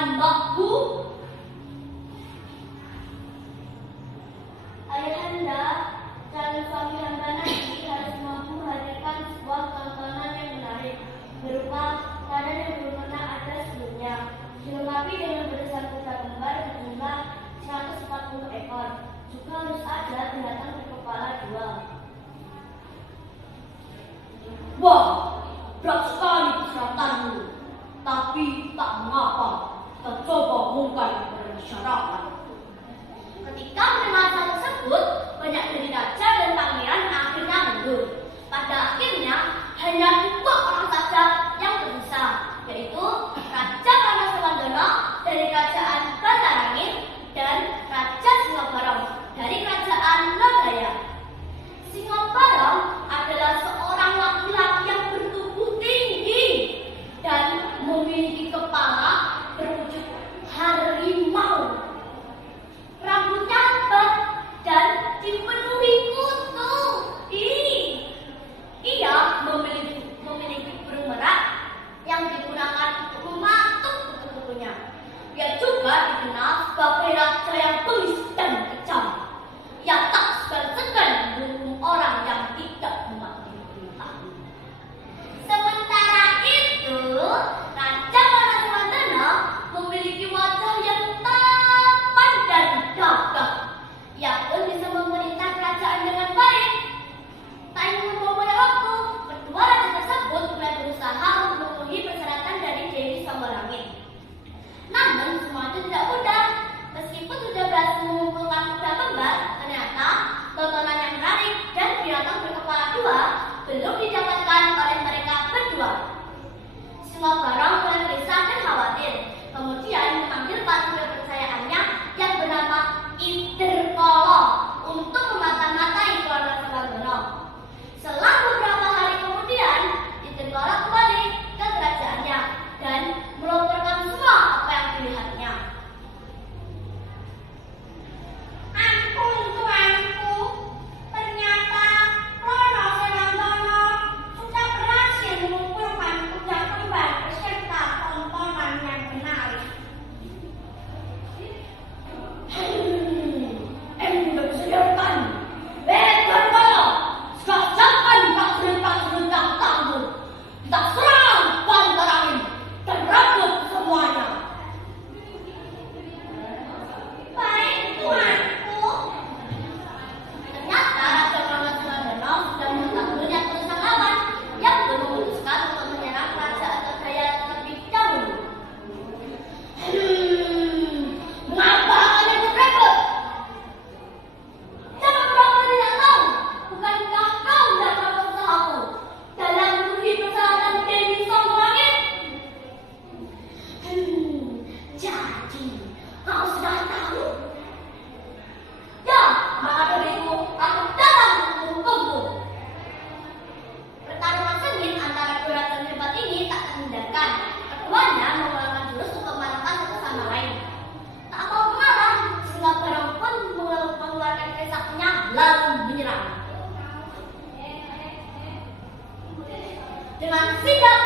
menambahku? Ayahanda, calon suami hamba nanti harus mampu menghadirkan sebuah tontonan yang menarik, berupa keadaan yang belum pernah ada sebelumnya, dilengkapi dengan barisan kuda kembar berjumlah 140 ekor. Juga harus ada binatang berkepala 2. Wah, berat sekali persyaratanmu. Tapi tak mengapa, kita coba bongkar persyaratan. Ketika masa tersebut, banyak dari raja dan pangeran akhirnya mundur. Pada akhirnya, hanya 2 orang saja yang berusaha, yaitu Raja Karnasawandono dari Kerajaan Bantarangin dan Raja Singobarong dari Kerajaan Lodaya. Singobarong adalah seorang laki-laki yang bertubuh tinggi dan memiliki kepala berwujud harimau. Rambutnya lebat dan dipenuhi kutu. Ia memiliki burung merak yang digunakan untuk mematuk kutu-kutunya. Ia juga dikenal sebagai raja yang bengis dan kejam. Ia tak segan-segan membunuh orang yang tidak mematuhi perintahnya. Sementara itu, Raja Karnasawandono memiliki wajah yang tampan dan gagah. Ia pun bisa memerintah kerajaan dengan baik. Tak ingin membuang waktu, kedua raja tersebut mulai berusaha memenuhi persyaratan dari Dewi Sambalangit. Namun semua itu tidak mudah. Meskipun sudah berhasil mengumpulkan kuda kembar, ternyata tontonan yang menarik dan binatang berkepala 2 belum didapatkan oleh mereka berdua. Singobarong mulai gelisah dan khawatir. Kemudian memanggil pati kepercayaannya yang bernama Iderkolo untuk memata-matai Karnasawandono. Setelah beberapa hari kemudian, Iderkolo kembali ke kerajaannya dan melaporkan semua apa yang dilihatnya. Ampun tuanku, ternyata Karnasawandono sudah berhasil mengumpulkan kuda kembar beserta tontonan yang menarik. Tidak bisa dibiarkan. Iderkolo, siapkan prajurit-prajurit yang tangguh. Kita serang Bantarangin dan rebut semuanya. Baik tuanku. Ternyata Raja Karnasawandono sudah mengetahui tulisan lawan yang belum memutuskan untuk menyerang kerajaan Lodaya terlebih dahulu. Mengapa kalian ikut-ikut? Jangan pura-pura tidak tahu. Bukankah kau tidak pernah usahaku dalam memenuhi persyaratan Dewi Sambalangit? Jadi, kau sudah tahu? Ya, maka dariku aku dalam menghukummu. Pertarungan sengit antara dua raja hebat ini tak terhindarkan. Keduanya mengeluarkan jurus untuk mengalahkan satu sama lain. Tak mau mengalah, Singobarong pun mengeluarkan kisahnya lalu menyerang. Dengan sigap,